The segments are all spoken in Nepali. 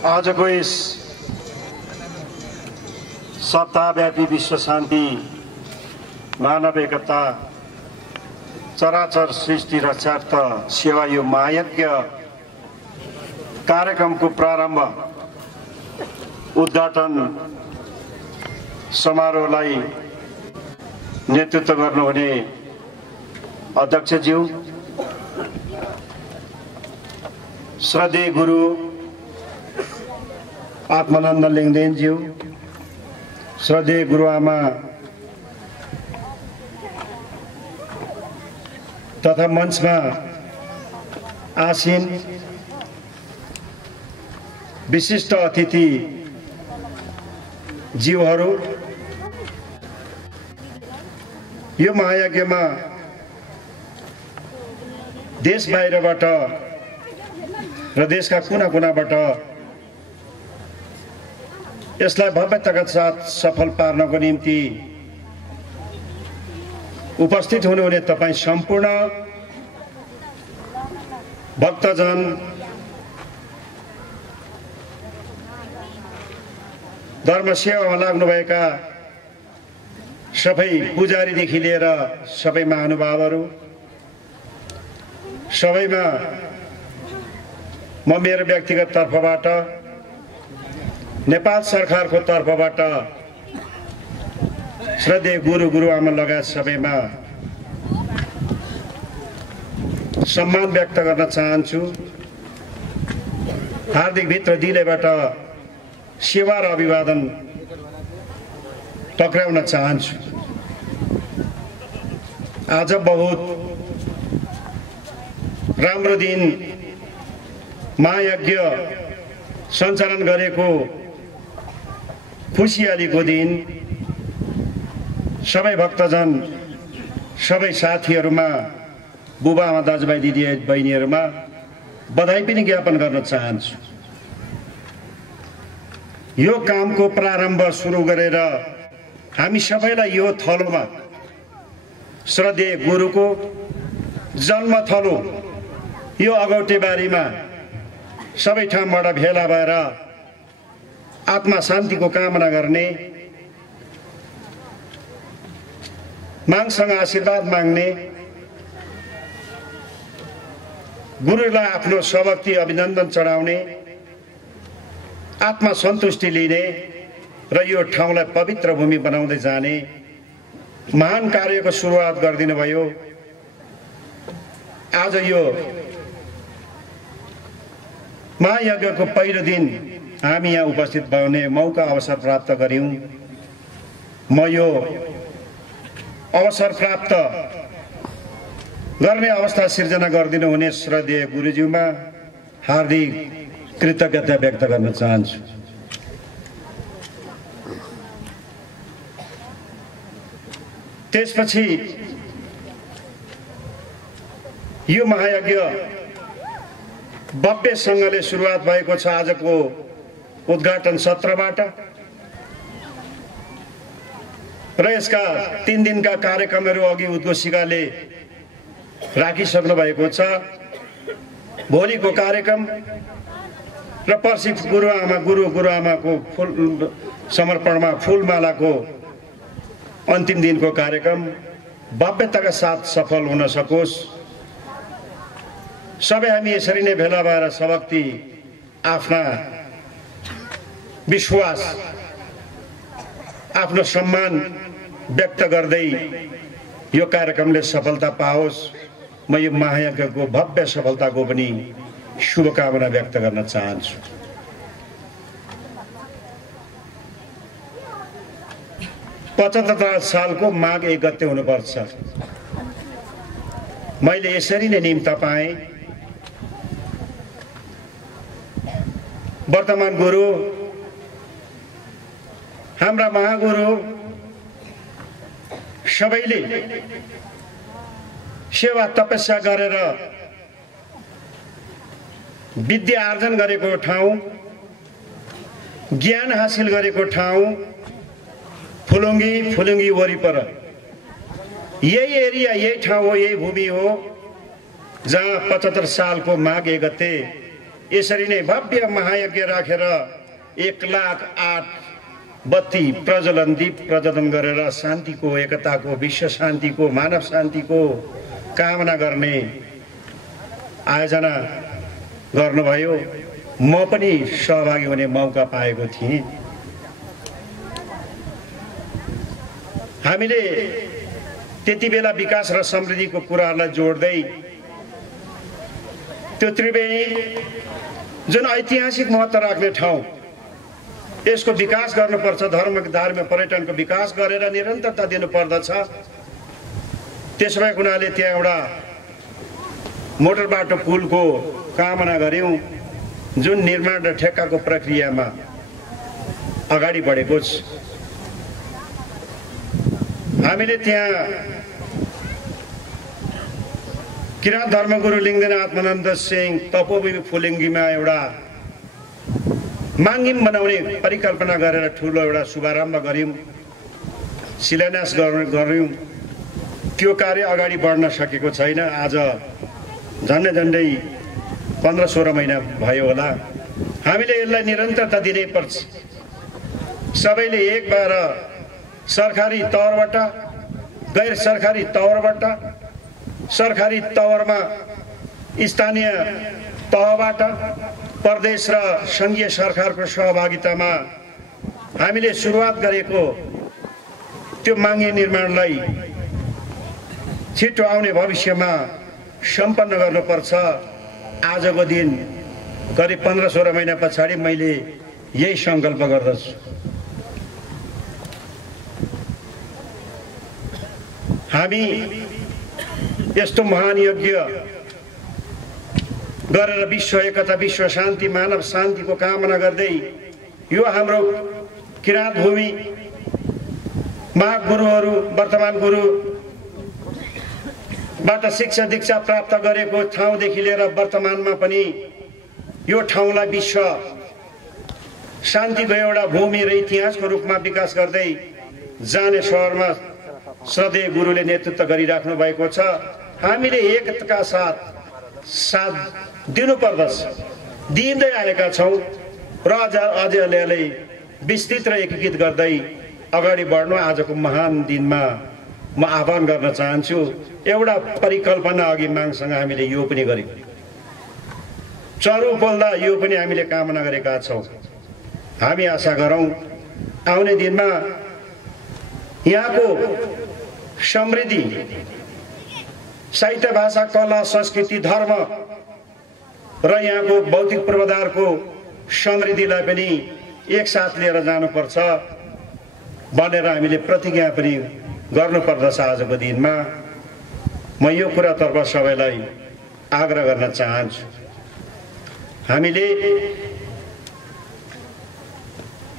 आजको यस सप्ताहव्यापी विश्व शान्ति, मानव एकता, चराचर सृष्टि रक्षार्थ सेवा यो महायज्ञ कार्यक्रमको प्रारम्भ उद्घाटन समारोहलाई नेतृत्व गर्नुहुने अध्यक्षज्यू, श्रद्धेय गुरु आत्मानन्द लिङ्गदेनज्यू, श्रद्धेय गुरुआमा तथा मञ्चमा आसीन विशिष्ट अतिथि ज्यूहरू, यो महायज्ञमा देश बाहिरबाट र देशका कुना कुनाबाट यसलाई भव्यताका साथ सफल पार्नको निम्ति उपस्थित हुनुहुने तपाईं सम्पूर्ण भक्तजन, धर्म सेवामा लाग्नुभएका सबै पुजारीदेखि लिएर सबै महानुभावहरू, सबैमा म मेरो व्यक्तिगत तर्फबाट, नेपाल सरकारको तर्फबाट श्रद्धेय गुरुआमा लगायत सबैमा सम्मान व्यक्त गर्न चाहन्छु। हार्दिक भित्र दिलैबाट सेवा र अभिवादन टक्राउन चाहन्छु। आज बहुत राम्रो दिन, महायज्ञ सञ्चालन गरेको खुसियालीको दिन, सबै भक्तजन, सबै साथीहरूमा, बुबाआमा, दाजुभाइ, दिदी बहिनीहरूमा बधाई पनि ज्ञापन गर्न चाहन्छु। यो कामको प्रारम्भ सुरु गरेर हामी सबैलाई यो थलोमा श्रद्धेय गुरुको जन्मथलो यो अगौटेबारीमा सबै ठाउँबाट भेला भएर आत्मा शान्तिको कामना गर्ने, मागसँग आशीर्वाद माग्ने, गुरुलाई आफ्नो स्वभक्ति अभिनन्दन चढाउने, आत्मा सन्तुष्टि लिने र यो ठाउँलाई पवित्र भूमि बनाउँदै जाने महान कार्यको सुरुवात गरिदिनु भयो। आज यो महायज्ञको पहिलो दिन हामी यहाँ उपस्थित भउने मौका अवसर प्राप्त गर्यौं। म यो अवसर प्राप्त गर्ने अवस्था सिर्जना गरिदिनु हुने श्रद्धेय गुरुज्यूमा हार्दिक कृतज्ञता व्यक्त गर्न चाहन्छु। त्यसपछि यो महायज्ञ भव्यसँगले सुरुवात भएको छ। आजको उद्घाटन सत्रबाट र यसका 3 दिनका कार्यक्रमहरू अघि उद्घोषिकाले राखिसक्नु भएको छ। भोलिको कार्यक्रम र पर्सि गुरुआमाको फूल समर्पणमा फूलमालाको अन्तिम दिनको कार्यक्रम भव्यताका साथ सफल हुन सकोस्। सबै हामी यसरी नै भेला भएर सबक्ति, आफ्ना विश्वास, आफ्नो सम्मान व्यक्त गर्दै यो कार्यक्रमले सफलता पाओस्। म यो महायज्ञको भव्य सफलताको पनि शुभकामना व्यक्त गर्न चाहन्छु। पचहत्तर सालको माघ 1 गते हुनुपर्छ। मैले यसरी नै निम्ता पाएँ। वर्तमान गुरु, हाम्रा महागुरु सबैले सेवा तपस्या गरेर विद्या आर्जन गरेको ठाउँ, ज्ञान हासिल गरेको ठाउँ फुलुङ्गी वरिपर यही एरिया, यही ठाउँ हो, यही भूमि हो जहाँ 75 सालको माघ 1 गते यसरी नै भव्य महायज्ञ राखेर 1,08 बत्ती प्रज्वलन दीप प्रज्वलन गरेर शान्तिको, एकताको, विश्व शान्तिको, मानव शान्तिको कामना गर्ने आयोजना गर्नुभयो। म पनि सहभागी हुने मौका पाएको थिएँ। हामीले त्यति बेला विकास र समृद्धिको कुराहरूलाई जोड्दै त्यो त्रिवेणी जुन ऐतिहासिक महत्त्व राख्ने ठाउँ, यसको विकास गर्नुपर्छ, धार्मिक पर्यटनको विकास गरेर निरन्तरता दिनुपर्दछ। त्यसो भएको हुनाले त्यहाँ एउटा मोटर बाटो पुलको कामना गर्यौँ, जुन निर्माण र ठेक्काको प्रक्रियामा अगाडि बढेको छ। हामीले त्यहाँ किराँत धर्मगुरु लिङ्गदेन आत्मानन्द सिंह तपोभूमि फुलिङ्गीमा एउटा माङ्गिम बनाउने परिकल्पना गरेर ठुलो एउटा शुभारम्भ गर्यौँ, शिलान्यास गर्यौँ। त्यो कार्य अगाडि बढ्न सकेको छैन। आज झन्डै 15-16 महिना भयो होला। हामीले यसलाई निरन्तरता दिनै पर्छ। सबैले एक भएर सरकारी तौरबाट, गैर सरकारी तौरबाट, सरकारी तौरमा स्थानीय तहबाट, प्रदेश र सङ्घीय सरकारको सहभागितामा हामीले सुरुवात गरेको त्यो माङ्गे निर्माणलाई छिटो आउने भविष्यमा सम्पन्न गर्नुपर्छ। आजको दिन करिब 15-16 महिना पछाडि मैले यही सङ्कल्प गर्दछु। हामी यस्तो महान यज्ञ गरेर विश्व एकता, विश्व शान्ति, मानव शान्तिको कामना गर्दै यो हाम्रो किराँत भूमि महागुरुहरू, वर्तमान गुरुबाट शिक्षा दीक्षा प्राप्त गरेको ठाउँदेखि लिएर वर्तमानमा पनि यो ठाउँलाई विश्व शान्तिको एउटा भूमि र इतिहासको रूपमा विकास गर्दै जाने शहरमा श्रद्धेय गुरुले नेतृत्व गरिराख्नु भएको छ। हामीले एकताका साथ दिनुपर्दछ, दिँदै आएका छौँ र अझै अलिअलि विस्तृत र एकीकृत गर्दै अगाडि बढ्नु आजको महान दिनमा म आह्वान गर्न चाहन्छु। एउटा परिकल्पना अघि मागसँग हामीले यो पनि गर्यौँ, चरु बोल्दा यो पनि हामीले कामना गरेका छौँ। हामी आशा गरौँ आउने दिनमा यहाँको समृद्धि, साहित्य, भाषा, कला, संस्कृति, धर्म र यहाँको भौतिक पूर्वाधारको समृद्धिलाई पनि एकसाथ लिएर जानुपर्छ भनेर हामीले प्रतिज्ञा पनि गर्नुपर्दछ। आजको दिनमा म यो कुरातर्फ सबैलाई आग्रह गर्न चाहन्छु। हामीले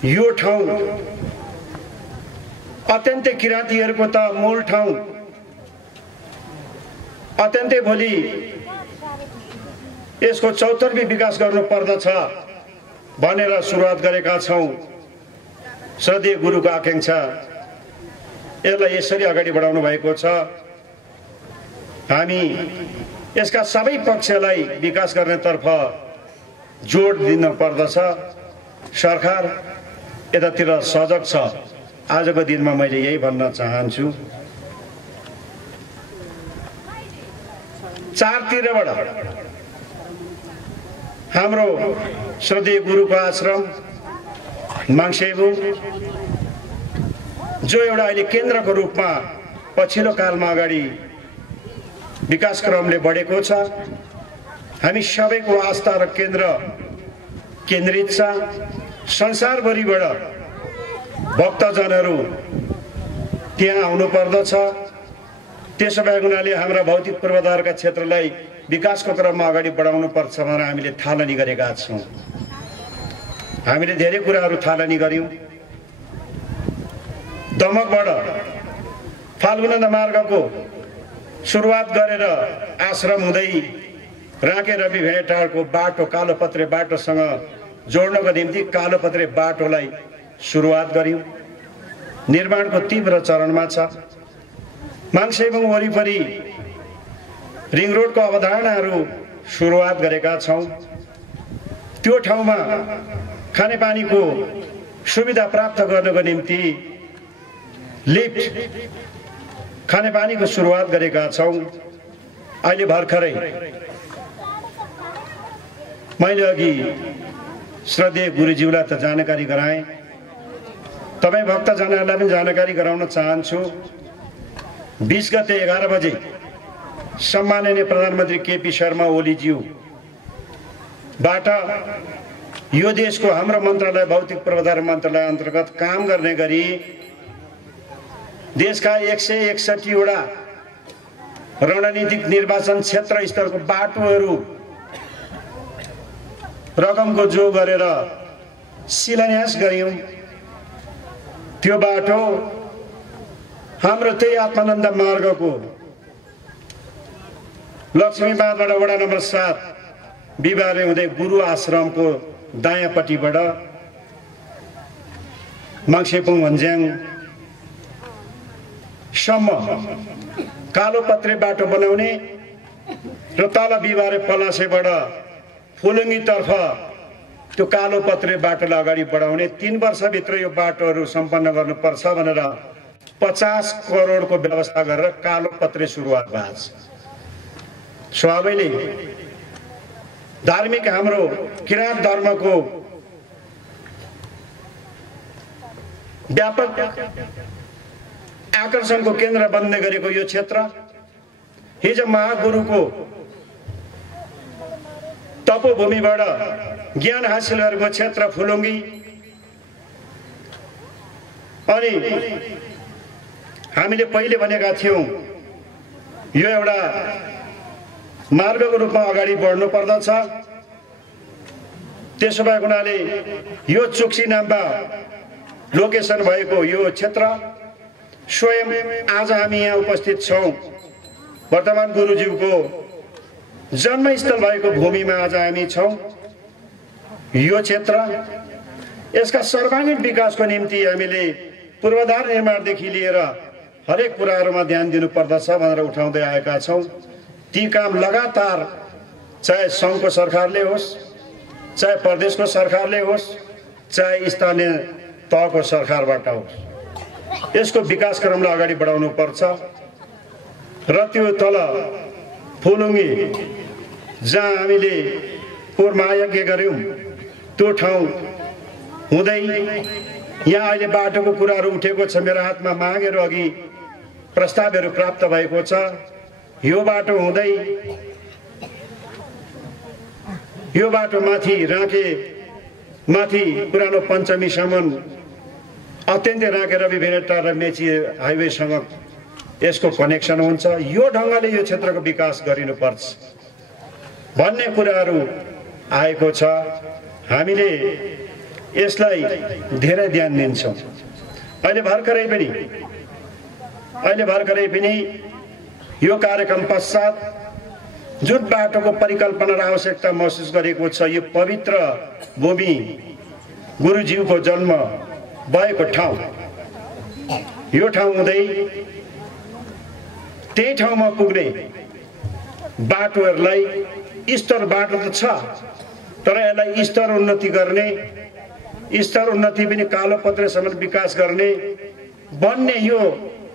यो ठाउँ अत्यन्तै किराँतीहरूको त मूल ठाउँ, अत्यन्तै भोलि यसको चौतर्फी विकास गर्नुपर्दछ भनेर सुरुवात गरेका छौँ। श्रद्धेय गुरुको आकांक्षा यसलाई यसरी अगाडि बढाउनु भएको छ। हामी यसका सबै पक्षलाई विकास गर्नेतर्फ जोड दिन पर्दछ। सरकार यतातिर सजग छ। आजको दिनमा मैले यही भन्न चाहन्छु। चारतिरबाट हाम्रो श्रद्धेय गुरुको आश्रम माङ्सेबु, जो एउटा अहिले केन्द्रको रूपमा पछिल्लो कालमा अगाडि विकास क्रमले बढेको छ। हामी सबैको आस्था र केन्द्र केन्द्रित छ। संसारभरिबाट भक्तजनहरू त्यहाँ आउनु पर्दछ। त्यसो भएको हुनाले हाम्रा भौतिक पूर्वाधारका क्षेत्रलाई विकासको क्रममा अगाडि बढाउनु पर्छ भनेर हामीले थालनी गरेका छौँ। हामीले धेरै कुराहरू थालनी गर्यौँ। दमकबाट फाल्गुनन्द मार्गको सुरुवात गरेर आश्रम हुँदै राँके रवि भेटाडको बाटो कालोपत्रे बाटोसँग जोड्नको निम्ति कालोपत्रे बाटोलाई सुरुवात गर्यौँ। निर्माणको तीव्र चरणमा छ। माङ्सेबुङ वरिपरि रिङ रोडको अवधारणाहरू सुरुवात गरेका छौँ। त्यो ठाउँमा खानेपानीको सुविधा प्राप्त गर्नको निम्ति लिफ्ट खानेपानीको सुरुवात गरेका छौँ। अहिले भर्खरै मैले अघि श्रद्धेय गुरुज्यूलाई त जानकारी गराएँ, तपाईँ भक्तजनहरूलाई पनि जानकारी गराउन चाहन्छु। 20 गते 11 बजे सम्माननीय प्रधानमन्त्री केपी शर्मा ओलीज्यूबाट यो देशको हाम्रो मन्त्रालय भौतिक पूर्वाधार मन्त्रालय अन्तर्गत काम गर्ने गरी देशका 161 वटा रणनीतिक निर्वाचन क्षेत्र स्तरको बाटोहरू रकमको जो गरेर शिलान्यास गर्यौं। त्यो बाटो हाम्रो त्यही आत्मानन्द मार्गको लक्ष्मीबादबाट वडा नम्बर 7 बिबारे हुँदै गुरु आश्रमको दायाँपट्टिबाट माङ्सेपुङ भन्ज्याङ सम्म कालोपत्रे बाटो बनाउने र तल बिबारे पलासेबाट फुलुङ्गीतर्फ त्यो कालोपत्रे बाटोलाई अगाडि बढाउने 3 वर्षभित्र यो बाटोहरू सम्पन्न गर्नुपर्छ भनेर 50 करोडको व्यवस्था गरेर कालोपत्रे सुरुवात भएको छ। स्वाभाविकले धार्मिक हाम्रो किराँत धर्मको व्यापक आकर्षणको केन्द्र बन्ने गरेको यो क्षेत्र हिजो महागुरुको तपोभूमिबाट ज्ञान हासिल गरेको क्षेत्र फुलुङ्गी अनि हामीले पहिले भनेका थियौं यो एउटा मार्गको रूपमा अगाडि बढ्नु पर्दछ। त्यसो भएको हुनाले यो चोक्सी नाम्बा लोकेसन भएको यो क्षेत्र स्वयं आज हामी यहाँ उपस्थित छौं। वर्तमान गुरुज्यूको जन्मस्थल भएको भूमिमा आज हामी छौं। यो क्षेत्र यसका सर्वाङ्गीण विकासको निम्ति हामीले पूर्वाधार निर्माणदेखि लिएर हरेक कुराहरूमा ध्यान दिनुपर्दछ भनेर उठाउँदै आएका छौं। ती काम लगातार चाहे सङ्घको सरकारले होस्, चाहे प्रदेशको सरकारले होस्, चाहे स्थानीय तहको सरकारबाट होस्, यसको विकास क्रमलाई अगाडि बढाउनु पर्छ। र त्यो तल फुलुङ्गी जहाँ हामीले पूर्वयज्ञ गर्यौं त्यो ठाउँ हुँदै यहाँ अहिले बाटोको कुराहरू उठेको छ। मेरो हातमा मागेर अघि प्रस्तावहरू प्राप्त भएको छ। यो बाटो हुँदै यो बाटो माथि राँके माथि पुरानो पञ्चमीसम्म अत्यन्तै राँके रविभेटा र मेची हाइवेसँग यसको कनेक्सन हुन्छ। यो ढङ्गले यो क्षेत्रको विकास गरिनुपर्छ भन्ने कुराहरू आएको छ। हामीले यसलाई धेरै ध्यान दिन्छौँ। अहिले भर्खरै पनि यो कार्यक्रम पश्चात जुन बाटोको परिकल्पना र आवश्यकता महसुस गरेको छ, यो पवित्र भूमि गुरुज्यूको जन्म भएको ठाउँ, यो ठाउँ हुँदै त्यही ठाउँमा पुग्ने बाटोहरूलाई स्तर बाटो त छ, तर यसलाई स्तर उन्नति गर्ने, स्तर उन्नति पनि कालोपत्रेसम्म विकास गर्ने बन्ने यो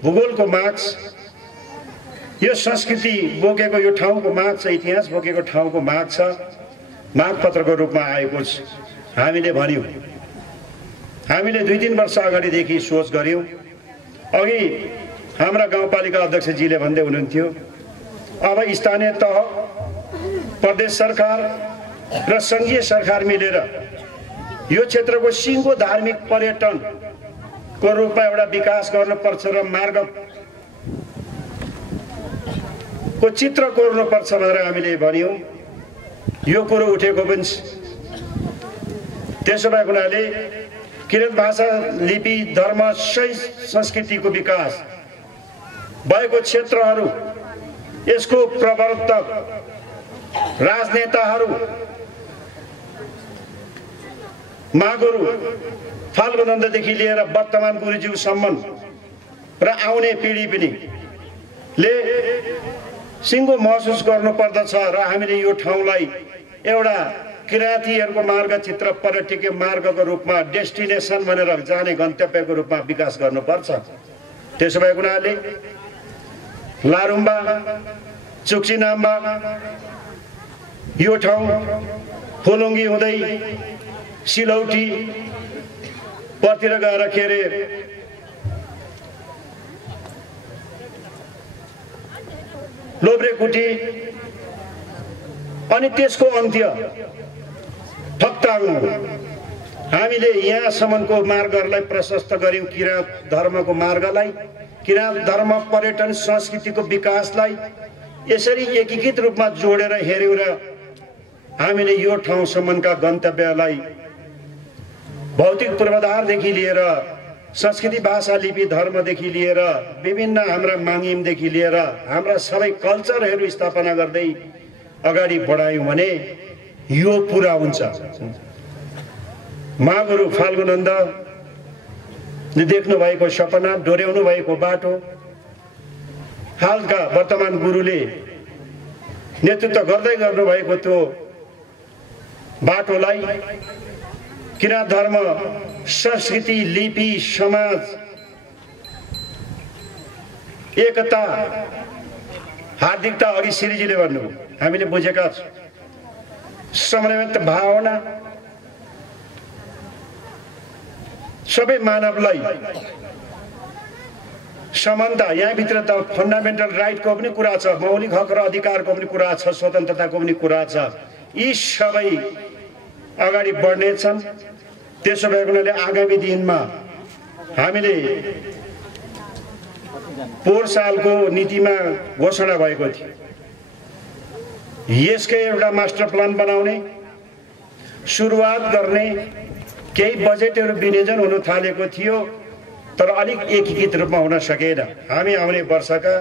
भूगोलको माग, यो संस्कृति बोकेको यो ठाउँको माग छ, इतिहास बोकेको ठाउँको माग छ, मागपत्रको रूपमा आएको छ। हामीले भन्यौं, हामीले 2-3 वर्ष अगाडिदेखि सोच गर्यौं। अघि हाम्रा गाउँपालिका अध्यक्षजीले भन्दै हुनुहुन्थ्यो अब स्थानीय तह, प्रदेश सरकार र संघीय सरकार मिलेर यो क्षेत्रको सिङ्गो धार्मिक पर्यटनको रूपमा एउटा विकास गर्नुपर्छ र मार्गको चित्र कोर्नुपर्छ भनेर हामीले भन्यौं। यो कुरो उठेको पनि छ। त्यसो भएको हुनाले किराँत भाषा, लिपि, धर्म, संस्कृतिको विकास भएको क्षेत्रहरू, यसको प्रवर्तक राजनेताहरू, महागुरु फाल्गु नन्ददेखि लिएर वर्तमान गुरुज्यूसम्म र आउने पिँढी पनि ले सिङ्गो महसुस गर्नुपर्दछ र हामीले यो ठाउँलाई एउटा किराँतीहरूको मार्गचित्र पर्यटकीय मार्गको रूपमा डेस्टिनेसन भनेर जाने गन्तव्यको रूपमा विकास गर्नुपर्छ। त्यसो भएको हुनाले लारुम्बा चुक्चिनाम्बा यो ठाउँ फुलुङ्गी हुँदै सिलौटी पर्तिर गएर के अरे लोब्रेकुटी अनि त्यसको अन्त्य ठक्टाङ हामीले यहाँसम्मको मार्गहरूलाई प्रशस्त गर्यौं। किराँत धर्मको मार्गलाई, किराँत धर्म पर्यटन संस्कृतिको विकासलाई यसरी एकीकृत रूपमा जोडेर हेर्यौं र हामीले यो ठाउँसम्मका गन्तव्यलाई भौतिक पूर्वाधारदेखि लिएर संस्कृति भाषा लिपि धर्मदेखि लिएर विभिन्न हाम्रा माङ्गिमदेखि लिएर हाम्रा सबै कल्चरहरू स्थापना गर्दै अगाडि बढायौं भने यो पुरा हुन्छ। महागुरु फाल्गुनन्दले देख्नु भएको सपना, डोर्याउनु भएको बाटो, हालका वर्तमान गुरुले नेतृत्व गर्दै गर्नुभएको त्यो बाटोलाई किराँत धर्म संस्कृति लिपि समाज एकता हार्दिकता अघि श्रीजीले भन्नुभयो हामीले बुझेका छौँ। समन्वय भावना सबै मानवलाई समानता, यहाँभित्र त फन्डामेन्टल राइटको पनि कुरा छ, मौलिक हक र अधिकारको पनि कुरा छ, स्वतन्त्रताको पनि कुरा छ। यी सबै अगाडि बढ्नेछन्। त्यसो भएको हुनाले आगामी दिनमा हामीले पोहोर सालको नीतिमा घोषणा भएको थियो यसकै एउटा मास्टर प्लान बनाउने, सुरुवात गर्ने, केही बजेटहरू विनियोजन हुन थालेको थियो तर अलिक एकीकृत रूपमा हुन सकेन। हामी आउने वर्षका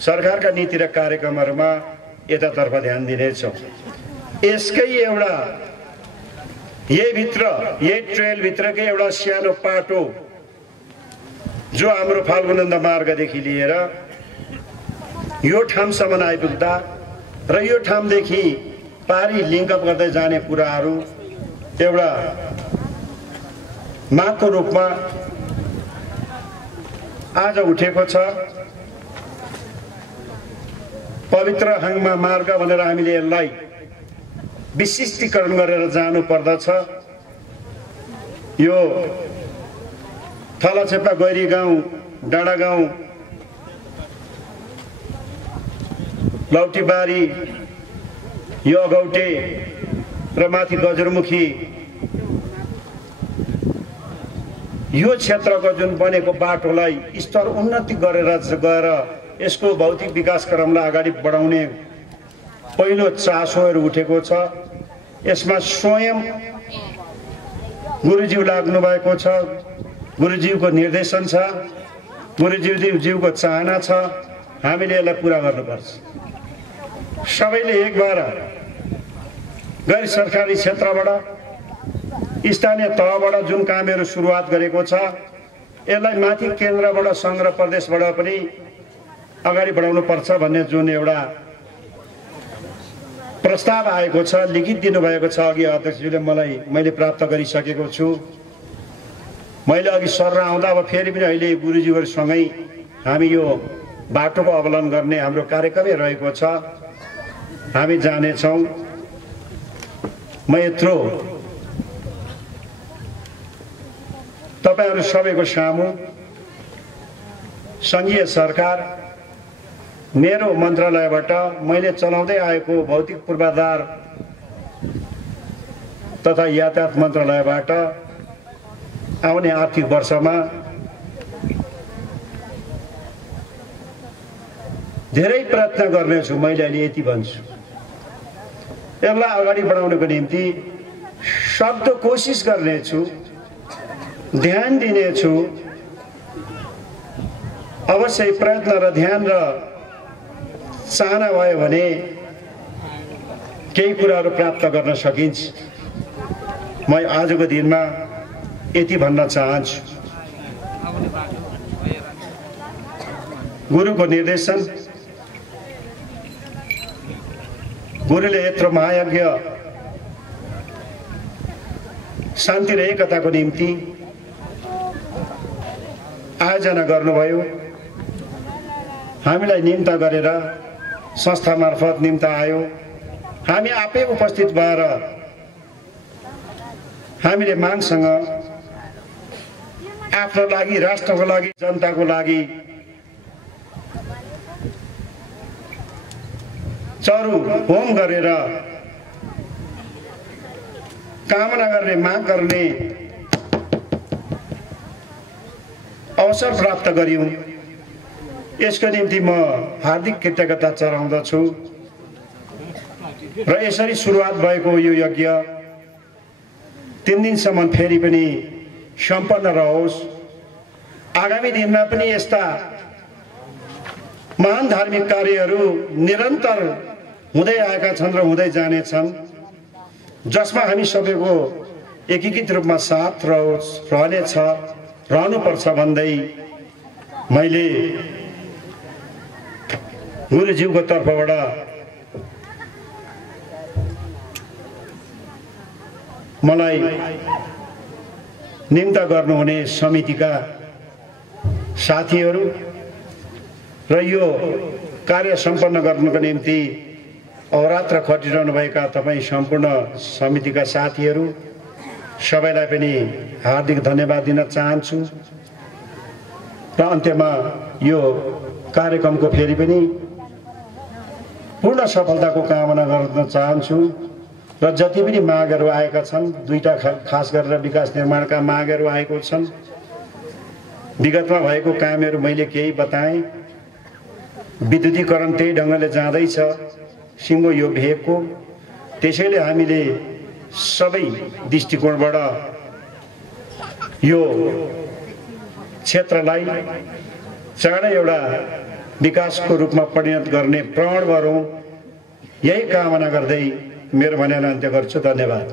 सरकारका नीति र कार्यक्रमहरूमा यतातर्फ ध्यान दिनेछौँ। यसकै एउटा यही ट्रेल भित्रकै एउटा सानो पाटो जो हाम्रो फाल्गुनन्द मार्गदेखि लिएर यो ठाउँसम्म आइपुग्दा र यो ठाउँदेखि पारी लिङ्कअप गर्दै जाने कुराहरू एउटा मागको रूपमा आज उठेको छ। पवित्र हाङमा मार्ग भनेर हामीले यसलाई विशिष्टीकरण गरेर जानु पर्दछ। यो थलाचेपा गैरी गाउँ, डाँडा गाउँ, लौटीबारी, यो अगौटे र माथि गजरमुखी यो क्षेत्रको जुन बनेको बाटोलाई स्तर उन्नति गरेर गएर यसको भौतिक विकास क्रमलाई अगाडि बढाउने पहिलो चासोहरू उठेको छ। यसमा स्वयं गुरुज्यू लाग्नु भएको छ, गुरुज्यूको निर्देशन छ, गुरुज्यूको चाहना छ। हामीले यसलाई पुरा गर्नुपर्छ। सबैले एकबार गैर सरकारी क्षेत्रबाट, स्थानीय तहबाट जुन कामहरू सुरुवात गरेको छ यसलाई माथि केन्द्रबाट, सङ्घ र प्रदेशबाट पनि अगाडि बढाउनु पर्छ भन्ने जुन एउटा प्रस्ताव आएको छ, लिखित दिनुभएको छ अघि अध्यक्षज्यूले मैले प्राप्त गरिसकेको छु। मैले अघि सर आउँदा अब फेरि पनि अहिले गुरुज्यूहरूसँगै हामी यो बाटोको अवलम्बन गर्ने हाम्रो कार्यक्रमै रहेको छ। हामी जानेछौँ। म यत्रो तपाईहरू सबैको सामु सङ्घीय सरकार, मेरो मन्त्रालयबाट मैले चलाउँदै आएको भौतिक पूर्वाधार तथा यातायात मन्त्रालयबाट आउने आर्थिक वर्षमा धेरै प्रयत्न गर्नेछु। मैले अहिले यति भन्छु, यसलाई अगाडि बढाउनको निम्ति सक्दो कोसिस गर्नेछु, ध्यान दिनेछु। अवश्य प्रयत्न र ध्यान र चाहना भयो भने केही कुराहरू प्राप्त गर्न सकिन्छ। म आजको दिनमा यति भन्न चाहन्छु। गुरुको निर्देशन, गुरुले यत्रो महायज्ञ शान्ति र एकताको निम्ति आयोजना गर्नुभयो। हामीलाई निम्ता गरेर संस्था मार्फत निम्ता आयो। हामी आफै उपस्थित भएर हामीले मागसँग आफ्नो लागि, राष्ट्रको लागि, जनताको लागि चरु होम गरेर कामना गर्ने, माग गर्ने अवसर प्राप्त गर्यौं। यसको निम्ति म हार्दिक कृतज्ञता चढाउँदछु र यसरी सुरुवात भएको यो यज्ञ 3 दिनसम्म फेरि पनि सम्पन्न रहोस्। आगामी दिनमा पनि यस्ता महान धार्मिक कार्यहरू निरन्तर हुँदै आएका छन् र हुँदै जानेछन्, जसमा हामी सबैको एकीकृत रूपमा साथ रहनुपर्छ भन्दै मैले गुरुज्यूको तर्फबाट मलाई निम्ता गर्नुहुने समितिका साथीहरू र यो कार्य सम्पन्न गर्नको निम्ति अहोरात्र खटिरहनुभएका तपाईँ सम्पूर्ण समितिका साथीहरू सबैलाई पनि हार्दिक धन्यवाद दिन चाहन्छु र अन्त्यमा यो कार्यक्रमको फेरि पनि पूर्ण सफलताको कामना गर्न चाहन्छु र जति पनि मागहरू आएका छन्, 2टा खास गरेर विकास निर्माणका मागहरू आएको छन्। विगतमा भएको कामहरू मैले केही बताएँ। विद्युतीकरण त्यही ढङ्गले जाँदैछ सिङ्गो यो भेगको। त्यसैले हामीले सबै दृष्टिकोणबाट यो क्षेत्रलाई चाँडै एउटा विकासको रूपमा परिणत गर्ने प्रण गरौँ, यही कामना गर्दै मेरो भनाइ अन्त्य गर्छु। धन्यवाद।